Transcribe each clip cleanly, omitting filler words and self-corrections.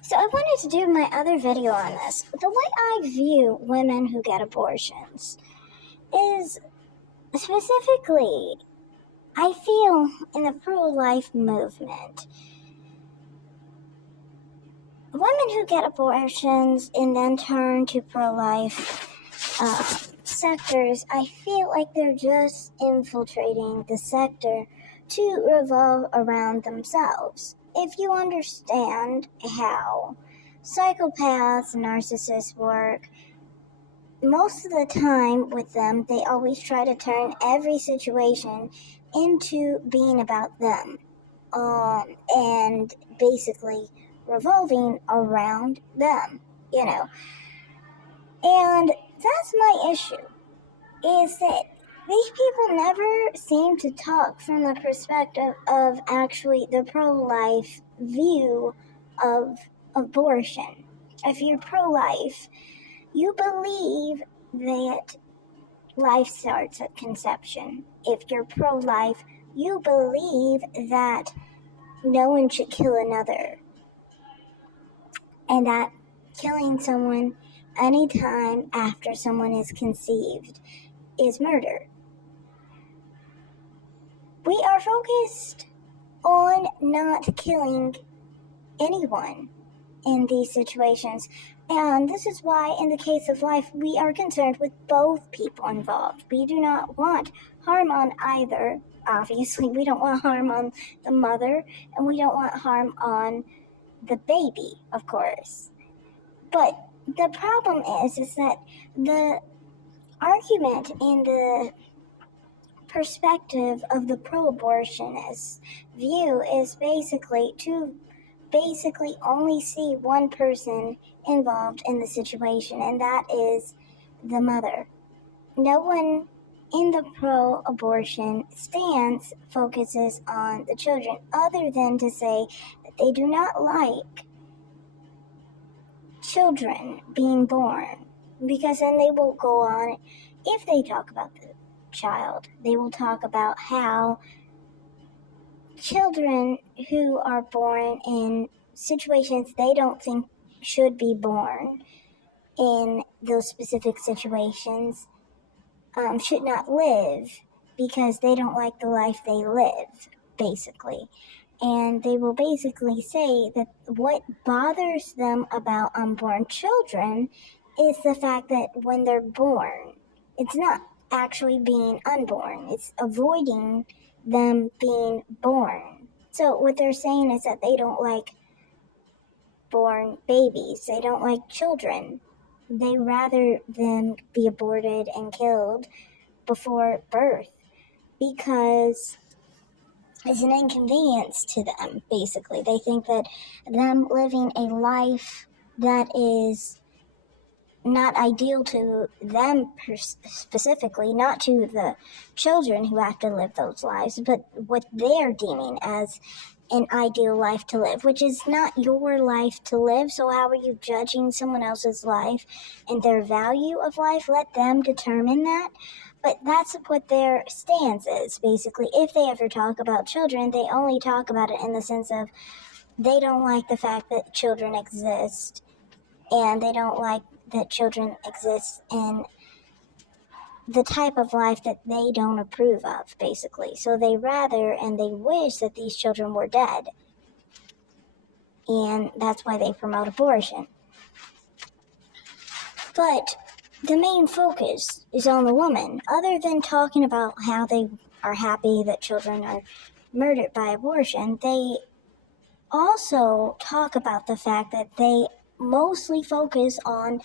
So I wanted to do my other video on this. The way I view women who get abortions is specifically, I feel in the pro-life movement, women who get abortions and then turn to pro-life sectors, I feel like they're just infiltrating the sector to revolve around themselves. If you understand how psychopaths and narcissists work, most of the time with them, they always try to turn every situation into being about them, and basically revolving around them, you know. And that's my issue, is that these people never seem to talk from the perspective of actually the pro-life view of abortion. If you're pro-life, you believe that life starts at conception. If you're pro-life, you believe that no one should kill another, and that killing someone anytime after someone is conceived is murder. We are focused on not killing anyone in these situations. And this is why, in the case of life, we are concerned with both people involved. We do not want harm on either. Obviously, we don't want harm on the mother, and we don't want harm on the baby, of course. But the problem is that the argument in the perspective of the pro-abortionist view is basically to only see one person involved in the situation, and that is the mother. No one in the pro-abortion stance focuses on the children, other than to say that they do not like children being born, because then they will go on, if they talk about the child, they will talk about how children who are born in situations they don't think should be born in those specific situations should not live because they don't like the life they live, basically. And they will basically say that what bothers them about unborn children is the fact that when they're born, it's not actually being unborn, it's avoiding them being born. So what they're saying is that they don't like born babies, they don't like children. They rather them be aborted and killed before birth because it's an inconvenience to them, basically. They think that them living a life that is not ideal to them specifically, not to the children who have to live those lives, but what they're deeming as an ideal life to live, which is not your life to live. So how are you judging someone else's life and their value of life? Let them determine that. But that's what their stance is, basically. If they ever talk about children, they only talk about it in the sense of they don't like the fact that children exist, and they don't like that children exist in the type of life that they don't approve of, basically. So they rather and they wish that these children were dead. And that's why they promote abortion. But the main focus is on the woman. Other than talking about how they are happy that children are murdered by abortion, they also talk about the fact that they mostly focus on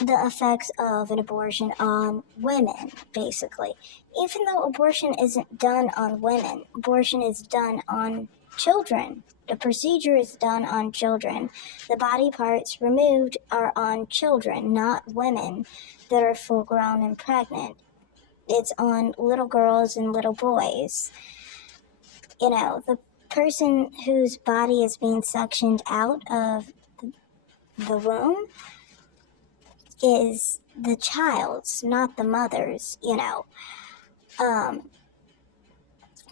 the effects of an abortion on women, basically. Even though abortion isn't done on women, abortion is done on children. The procedure is done on children. The body parts removed are on children, not women that are full grown and pregnant. It's on little girls and little boys. You know, the person whose body is being suctioned out of the womb is the child's, not the mother's, you know.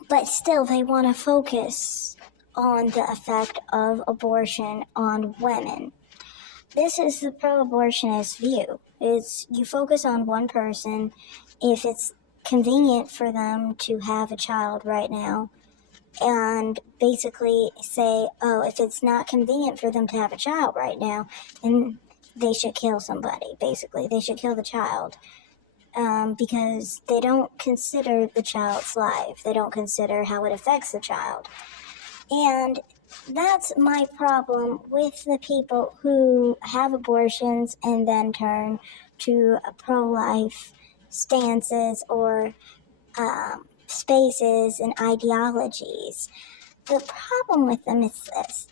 But still, they want to focus on the effect of abortion on women. This is the pro-abortionist view. It's you focus on one person. If it's convenient for them to have a child right now, and basically say, oh, if it's not convenient for them to have a child right now, then they should kill somebody. Basically, they should kill the child. Because they don't consider the child's life. They don't consider how it affects the child. And that's my problem with the people who have abortions and then turn to pro-life stances or spaces and ideologies. The problem with them is this.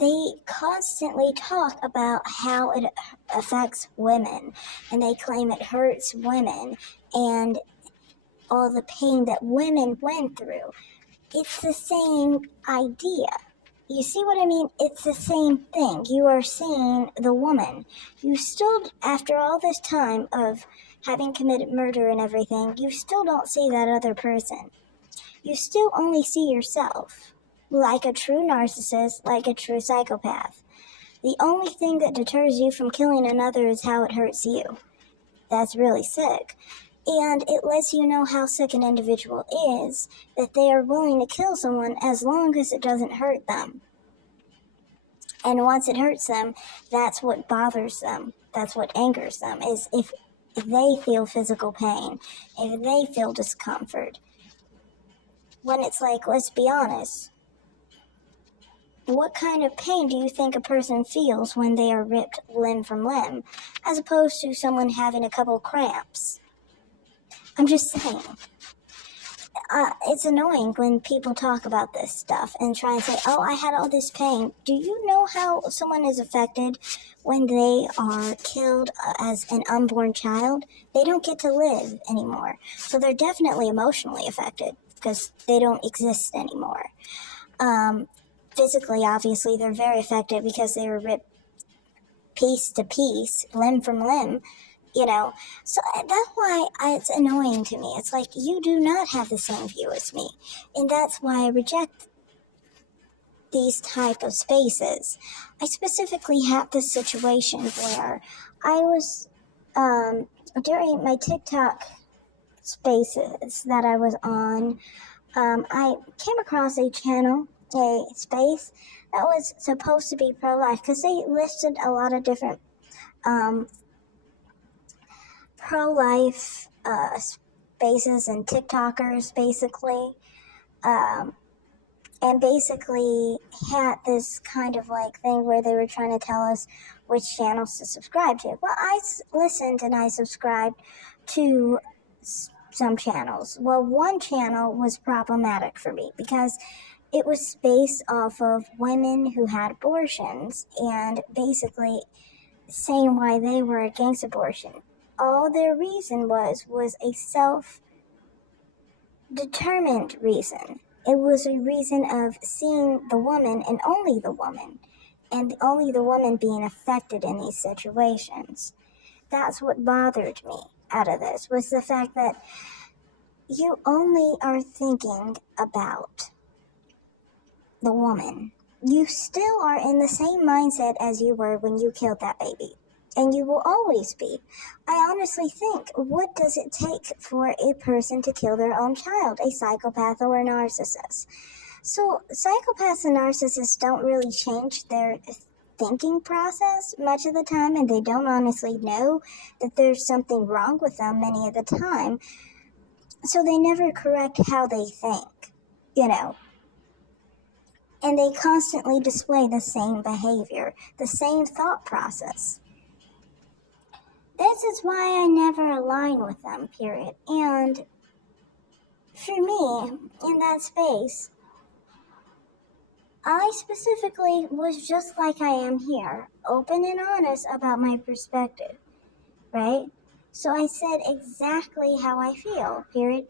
They constantly talk about how it affects women, and they claim it hurts women and all the pain that women went through. It's the same idea. You see what I mean? It's the same thing. You are seeing the woman. You still, after all this time of having committed murder and everything, you still don't see that other person. You still only see yourself. Like a true narcissist, like a true psychopath. The only thing that deters you from killing another is how it hurts you. That's really sick. And it lets you know how sick an individual is, that they are willing to kill someone as long as it doesn't hurt them. And once it hurts them, that's what bothers them. That's what angers them, is if they feel physical pain, if they feel discomfort. When it's like, let's be honest, what kind of pain do you think a person feels when they are ripped limb from limb, as opposed to someone having a couple cramps? I'm just saying. It's annoying when people talk about this stuff and try and say, oh, I had all this pain. Do you know how someone is affected when they are killed as an unborn child? They don't get to live anymore. So they're definitely emotionally affected because they don't exist anymore. Physically, obviously, they're very affected because they were ripped piece to piece, limb from limb. So that's why it's annoying to me. It's like, you do not have the same view as me, and that's why I reject these type of spaces. I specifically had this situation where I was during my TikTok spaces that I was on, I came across a channel, a space that was supposed to be pro-life, because they listed a lot of different pro-life spaces and TikTokers, basically, and basically had this kind of like thing where they were trying to tell us which channels to subscribe to. Well, I listened and I subscribed to some channels. Well, one channel was problematic for me because it was based off of women who had abortions and basically saying why they were against abortion. All their reason was a self-determined reason. It was a reason of seeing the woman and only the woman, and only the woman being affected in these situations. That's what bothered me out of this, was the fact that you only are thinking about the woman. You still are in the same mindset as you were when you killed that baby. And you will always be. I honestly think, what does it take for a person to kill their own child? A psychopath or a narcissist? So psychopaths and narcissists don't really change their thinking process much of the time, and they don't honestly know that there's something wrong with them many of the time. So they never correct how they think, And they constantly display the same behavior, the same thought process. This is why I never align with them, period. And for me, in that space, I specifically was just like I am here, open and honest about my perspective, right? So I said exactly how I feel, period.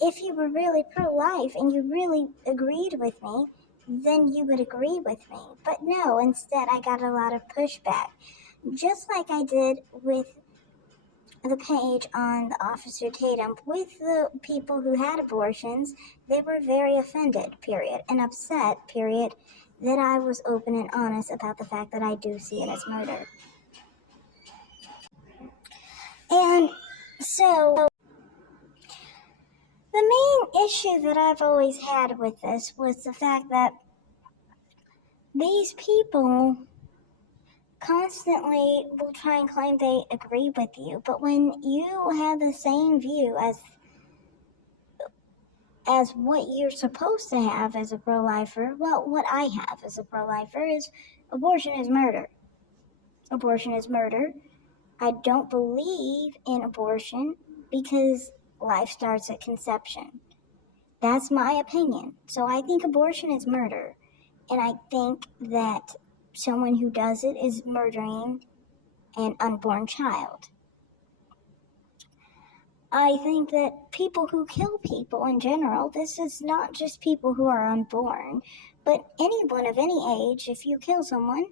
If you were really pro-life and you really agreed with me, then you would agree with me. But no, instead I got a lot of pushback. Just like I did with the page on the Officer Tatum with the people who had abortions, they were very offended, period, and upset, period, that I was open and honest about the fact that I do see it as murder. And so, the main issue that I've always had with this was the fact that these people constantly will try and claim they agree with you, but when you have the same view as what you're supposed to have as a pro-lifer, well, what I have as a pro-lifer is abortion is murder. Abortion is murder. I don't believe in abortion because life starts at conception. That's my opinion. So I think abortion is murder. And I think that someone who does it is murdering an unborn child. I think that people who kill people in general, this is not just people who are unborn, but anyone of any age, if you kill someone,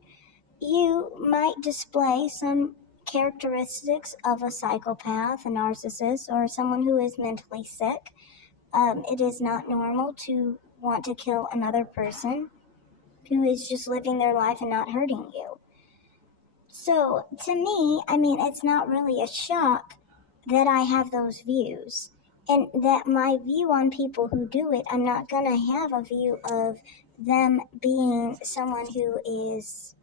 you might display some characteristics of a psychopath, a narcissist, or someone who is mentally sick. It is not normal to want to kill another person who is just living their life and not hurting you. So, to me, I mean, it's not really a shock that I have those views. And that my view on people who do it, I'm not going to have a view of them being someone who is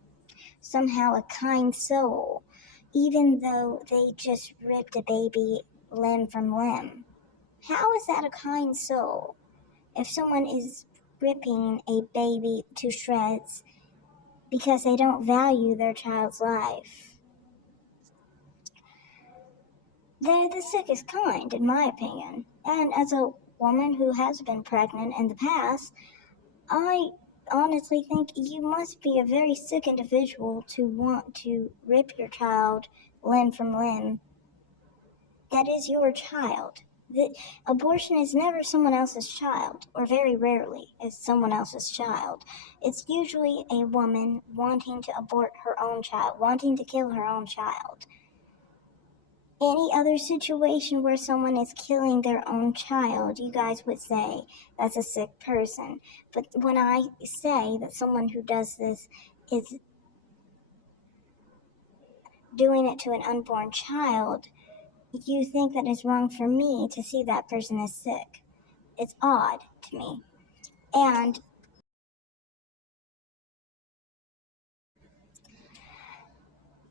somehow a kind soul, even though they just ripped a baby limb from limb. How is that a kind soul? If someone is ripping a baby to shreds because they don't value their child's life, they're the sickest kind, in my opinion. And as a woman who has been pregnant in the past, I honestly think you must be a very sick individual to want to rip your child limb from limb. That is your child. The abortion is never someone else's child, or very rarely is someone else's child. It's usually a woman wanting to abort her own child, wanting to kill her own child. Any other situation where someone is killing their own child, you guys would say that's a sick person. But when I say that someone who does this is doing it to an unborn child, you think that it's wrong for me to see that person as sick. It's odd to me. And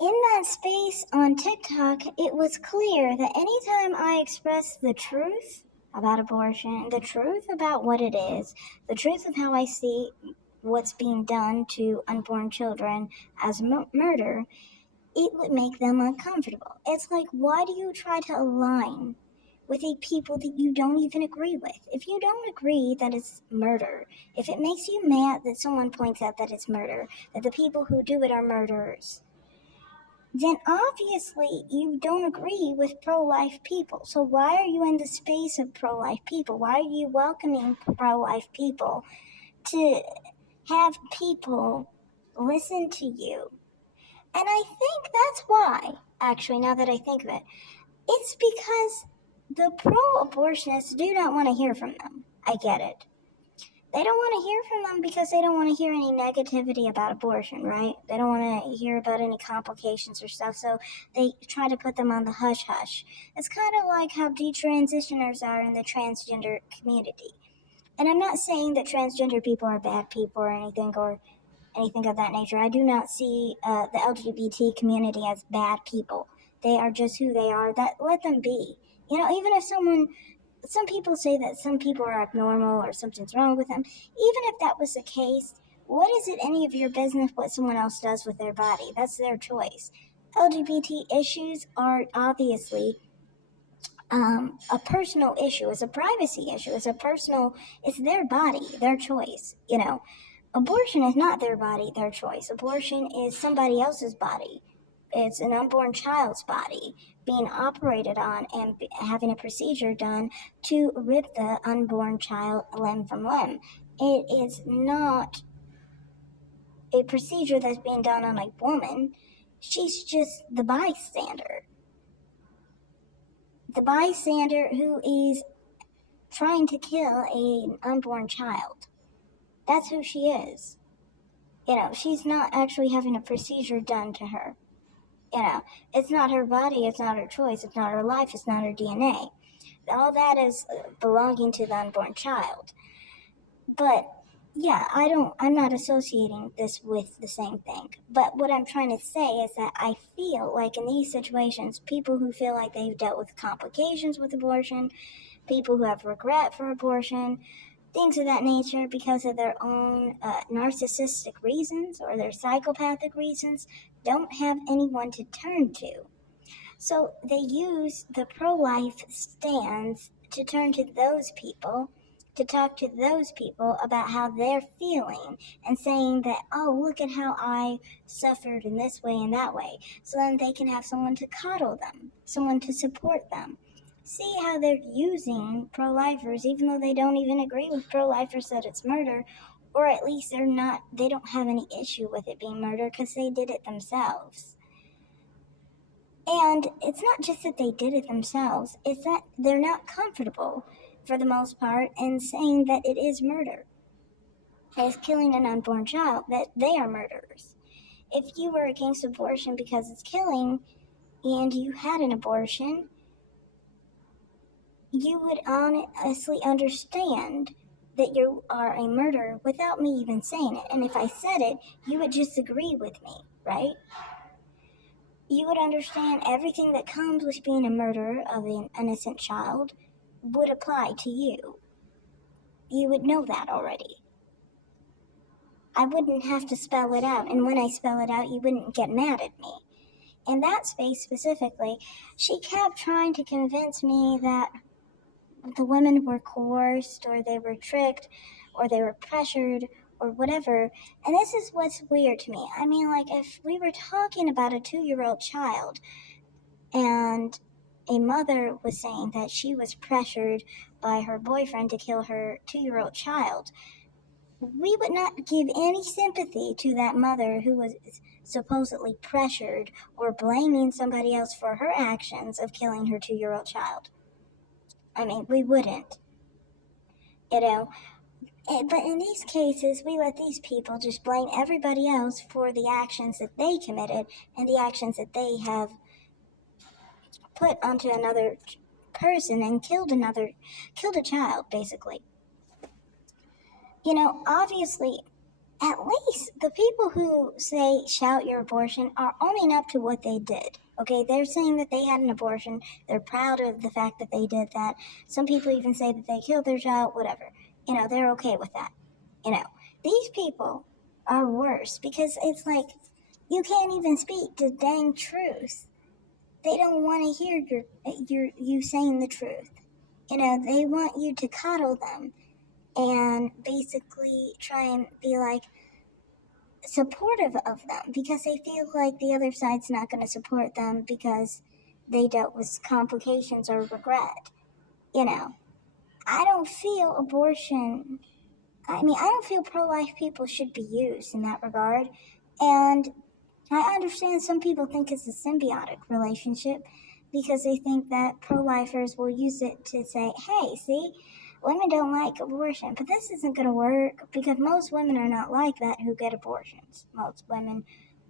in that space on TikTok, it was clear that anytime I expressed the truth about abortion, the truth about what it is, the truth of how I see what's being done to unborn children as murder, it would make them uncomfortable. It's like, why do you try to align with a people that you don't even agree with? If you don't agree that it's murder, if it makes you mad that someone points out that it's murder, that the people who do it are murderers, then obviously you don't agree with pro-life people. So why are you in the space of pro-life people? Why are you welcoming pro-life people to have people listen to you? And I think that's why, actually, now that I think of it, it's because the pro-abortionists do not want to hear from them. I get it. They don't want to hear from them because they don't want to hear any negativity about abortion, right? They don't want to hear about any complications or stuff, so they try to put them on the hush-hush. It's kind of like how detransitioners are in the transgender community. And I'm not saying that transgender people are bad people or anything of that nature. I do not see the LGBT community as bad people. They are just who they are. That let them be. You know, even if some people say that some people are abnormal or something's wrong with them. Even if that was the case, what is it any of your business what someone else does with their body? That's their choice. LGBT issues are obviously a personal issue. It's a privacy issue. It's their body, their choice. You know, abortion is not their body, their choice. Abortion is somebody else's body. It's an unborn child's body being operated on and having a procedure done to rip the unborn child limb from limb. It is not a procedure that's being done on a woman. She's just the bystander. the bystander who is trying to kill an unborn child. That's who she is. She's not actually having a procedure done to her. It's not her body, it's not her choice, it's not her life, it's not her DNA. All that is belonging to the unborn child. But yeah, I'm not associating this with the same thing. But what I'm trying to say is that I feel like in these situations, people who feel like they've dealt with complications with abortion, people who have regret for abortion, things of that nature because of their own narcissistic reasons or their psychopathic reasons, don't have anyone to turn to. So they use the pro-life stands to turn to those people, to talk to those people about how they're feeling and saying that, oh, look at how I suffered in this way and that way. So then they can have someone to coddle them, someone to support them. See how they're using pro-lifers, even though they don't even agree with pro-lifers that it's murder, or at least they don't have any issue with it being murder because they did it themselves. And it's not just that they did it themselves, it's that they're not comfortable, for the most part, in saying that it is murder. As killing an unborn child, that they are murderers. If you were against abortion because it's killing, and you had an abortion, you would honestly understand that you are a murderer without me even saying it. And if I said it, you would just agree with me, right? You would understand everything that comes with being a murderer of an innocent child would apply to you. You would know that already. I wouldn't have to spell it out, and when I spell it out, you wouldn't get mad at me. In that space specifically, she kept trying to convince me that the women were coerced, or they were tricked, or they were pressured, or whatever. And this is what's weird to me. I mean, like, if we were talking about a 2-year-old child, and a mother was saying that she was pressured by her boyfriend to kill her 2-year-old child, we would not give any sympathy to that mother who was supposedly pressured or blaming somebody else for her actions of killing her 2-year-old child. I mean, we wouldn't. But in these cases, we let these people just blame everybody else for the actions that they committed and the actions that they have put onto another person and killed a child, basically. Obviously, at least the people who say shout your abortion are owning up to what they did. Okay, they're saying that they had an abortion. They're proud of the fact that they did that. Some people even say that they killed their child, whatever. They're okay with that. These people are worse because it's like you can't even speak the dang truth. They don't want to hear you saying the truth. They want you to coddle them and basically try and be like supportive of them because they feel like the other side's not going to support them because they dealt with complications or regret. I don't feel I don't feel pro-life people should be used in that regard. And I understand some people think it's a symbiotic relationship because they think that pro-lifers will use it to say, hey, see, women don't like abortion. But this isn't going to work because most women are not like that who get abortions. Most women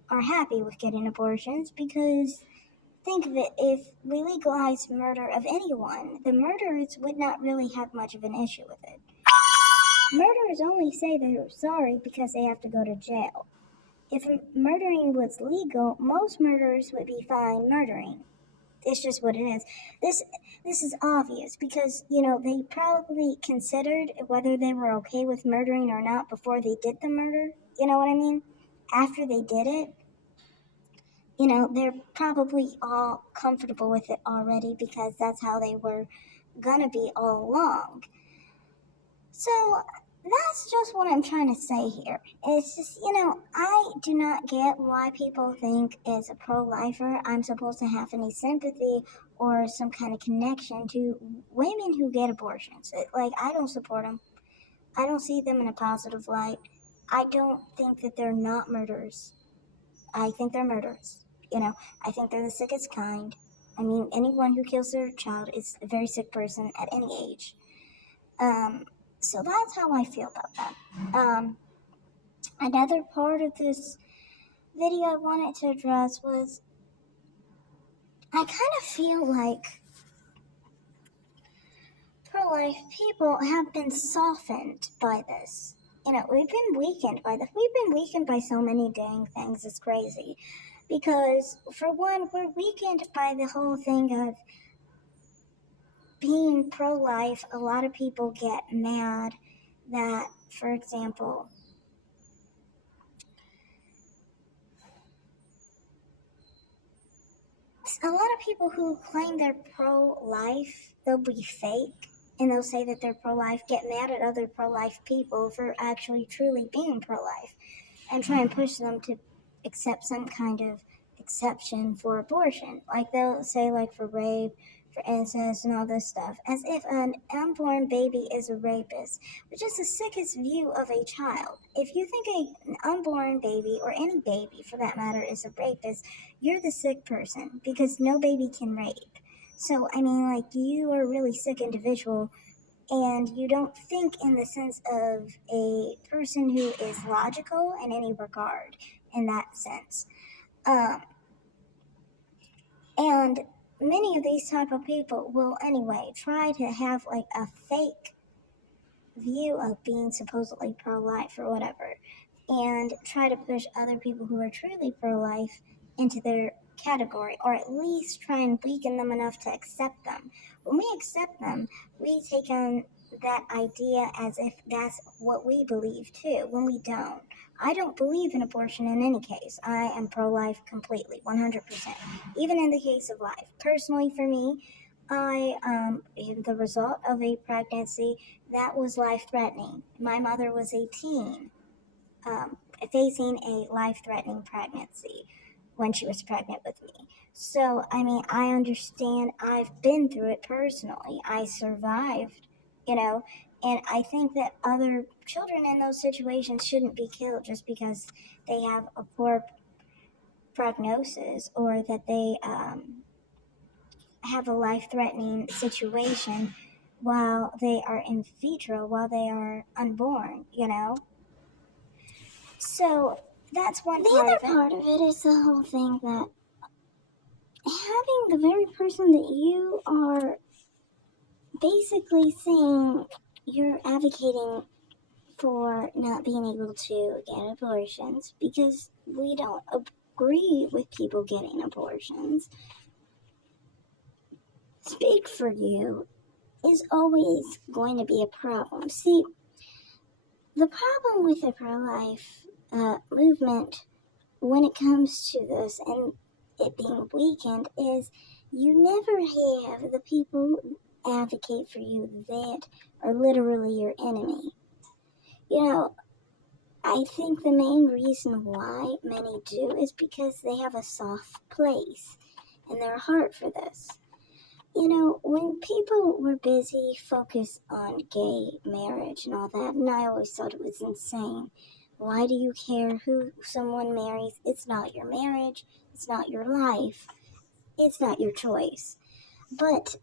are happy with getting abortions because think of it, if we legalize murder of anyone, the murderers would not really have much of an issue with it. Murderers only say they're sorry because they have to go to jail. If murdering was legal, most murderers would be fine murdering. It's just what it is. This is obvious because, they probably considered whether they were okay with murdering or not before they did the murder. You know what I mean? After they did it, they're probably all comfortable with it already because that's how they were gonna be all along. So that's just what I'm trying to say here. It's just, I do not get why people think as a pro-lifer I'm supposed to have any sympathy or some kind of connection to women who get abortions. I don't support them. I don't see them in a positive light. I don't think that they're not murderers. I think they're murderers. I think they're the sickest kind. I mean, anyone who kills their child is a very sick person at any age. So that's how I feel about that. Another part of this video I wanted to address was I kind of feel like pro-life people have been softened by this. We've been weakened by this. We've been weakened by so many dang things. It's crazy. Because, for one, we're weakened by the whole thing of being pro-life. A lot of people get mad that, for example, a lot of people who claim they're pro-life, they'll be fake, and they'll say that they're pro-life, get mad at other pro-life people for actually truly being pro-life, and try and push them to accept some kind of exception for abortion. Like they'll say, like, for rape, for incest, and all this stuff, as if an unborn baby is a rapist, which is the sickest view of a child. If you think an unborn baby, or any baby for that matter, is a rapist, you're the sick person, because no baby can rape. So, I mean, like, you are a really sick individual, and you don't think in the sense of a person who is logical in any regard, in that sense. And many of these type of people will anyway try to have like a fake view of being supposedly pro-life or whatever, and try to push other people who are truly pro-life into their category, or at least try and weaken them enough to accept them. When we accept them, we take on that idea as if that's what we believe too, when we don't. I don't believe in abortion in any case. I am pro-life completely, 100%. Even in the case of life. Personally, for me, the result of a pregnancy that was life-threatening. My mother was a teen, facing a life-threatening pregnancy when she was pregnant with me. So, I mean, I understand. I've been through it personally. I survived, and I think that other children in those situations shouldn't be killed just because they have a poor prognosis, or that they have a life-threatening situation while they are in vitro, while they are unborn, So that's one part. The other part of it is the whole thing that having the very person that you are basically saying you're advocating for not being able to get abortions, because we don't agree with people getting abortions, speak for you, is always going to be a problem. See, the problem with the pro-life movement when it comes to this and it being weakened is you never have the people who advocate for you that are literally your enemy. I think the main reason why many do is because they have a soft place in their heart for this. When people were busy focused on gay marriage and all that, and I always thought it was insane. Why do you care who someone marries? It's not your marriage. It's not your life. It's not your choice. But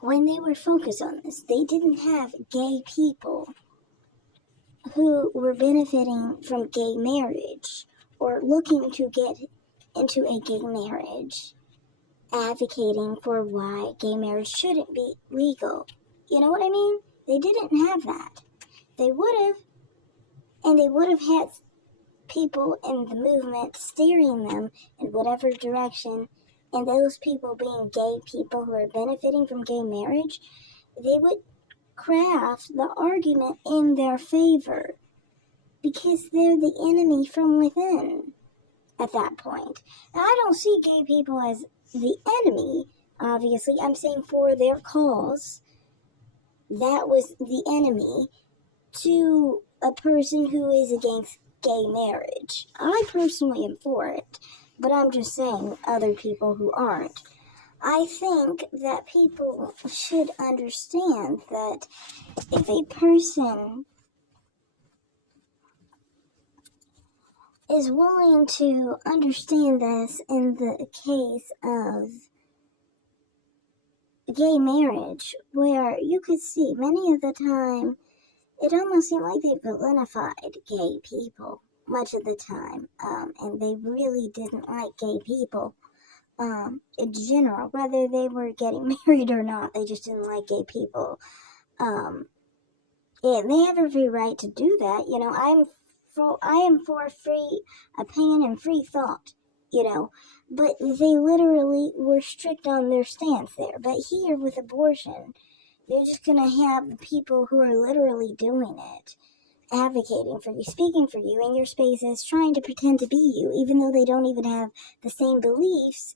when they were focused on this, they didn't have gay people who were benefiting from gay marriage or looking to get into a gay marriage, advocating for why gay marriage shouldn't be legal. You know what I mean? They didn't have that. They would have, and they would have had people in the movement steering them in whatever direction, and those people being gay people who are benefiting from gay marriage, they would craft the argument in their favor because they're the enemy from within at that point. And I don't see gay people as the enemy, obviously. I'm saying for their cause, that was the enemy to a person who is against gay marriage. I personally am for it, but I'm just saying other people who aren't. I think that people should understand that if a person is willing to understand this in the case of gay marriage, where you could see many of the time it almost seemed like they villainified gay people much of the time, and they really didn't like gay people in general, whether they were getting married or not. They just didn't like gay people. And they have every right to do that. I am for free opinion and free thought, but they literally were strict on their stance there. But here with abortion, they're just going to have the people who are literally doing it, advocating for you, speaking for you in your spaces, trying to pretend to be you, even though they don't even have the same beliefs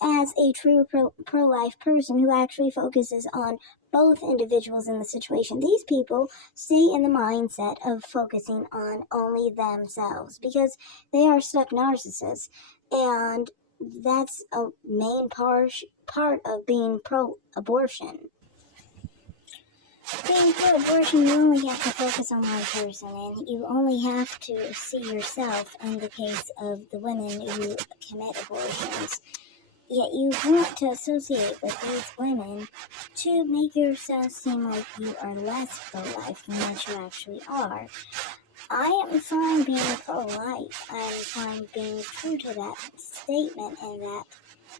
as a true pro-life person who actually focuses on both individuals in the situation. These people stay in the mindset of focusing on only themselves because they are stuck narcissists, and that's a main part of being pro-abortion. Being pro-abortion, you only have to focus on one person, and you only have to see yourself in the case of the women who commit abortions. Yet you want to associate with these women to make yourself seem like you are less pro-life than what you actually are. I am fine being pro-life. I am fine being true to that statement and that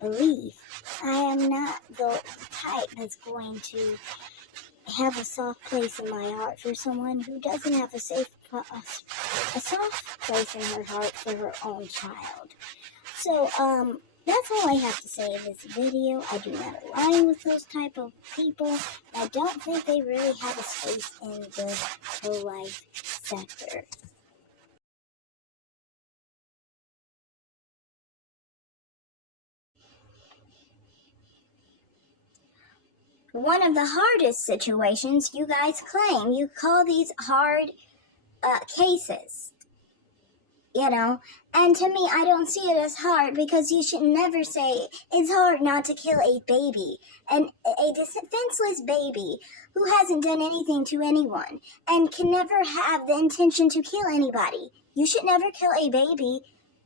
belief. I am not the type that's going to have a soft place in my heart for someone who doesn't have a soft place in her heart for her own child. So, that's all I have to say in this video. I do not align with those type of people. I don't think they really have a space in the pro-life sector. One of the hardest situations you guys claim. You call these hard cases. And to me, I don't see it as hard because you should never say it's hard not to kill a baby, and a defenseless baby who hasn't done anything to anyone and can never have the intention to kill anybody. You should never kill a baby,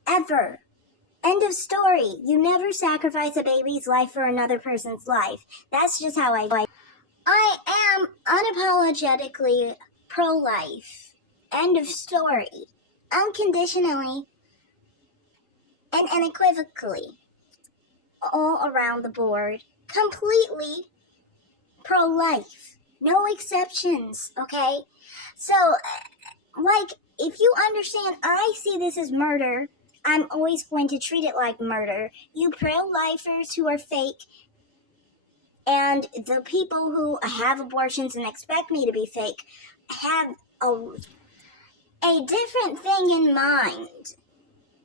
ever. End of story. You never sacrifice a baby's life for another person's life. That's just how I am unapologetically pro-life. End of story. Unconditionally and unequivocally, all around the board, completely pro-life. No exceptions, okay? So, if you understand, I see this as murder. I'm always going to treat it like murder. You pro-lifers who are fake, and the people who have abortions and expect me to be fake have a different thing in mind.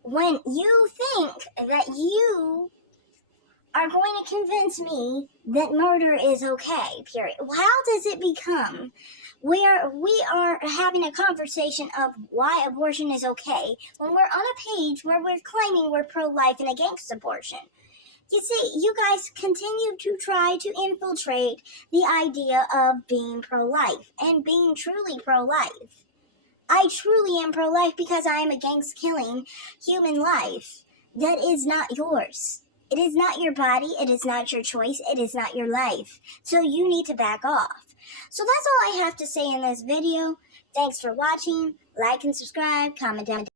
When you think that you are going to convince me that murder is okay, period. How does it become where we are having a conversation of why abortion is okay when we're on a page where we're claiming we're pro-life and against abortion? You see, you guys continue to try to infiltrate the idea of being pro-life and being truly pro-life. I truly am pro-life because I am against killing human life that is not yours. It is not your body. It is not your choice. It is not your life. So you need to back off. So that's all I have to say in this video. Thanks for watching. Like and subscribe. Comment down.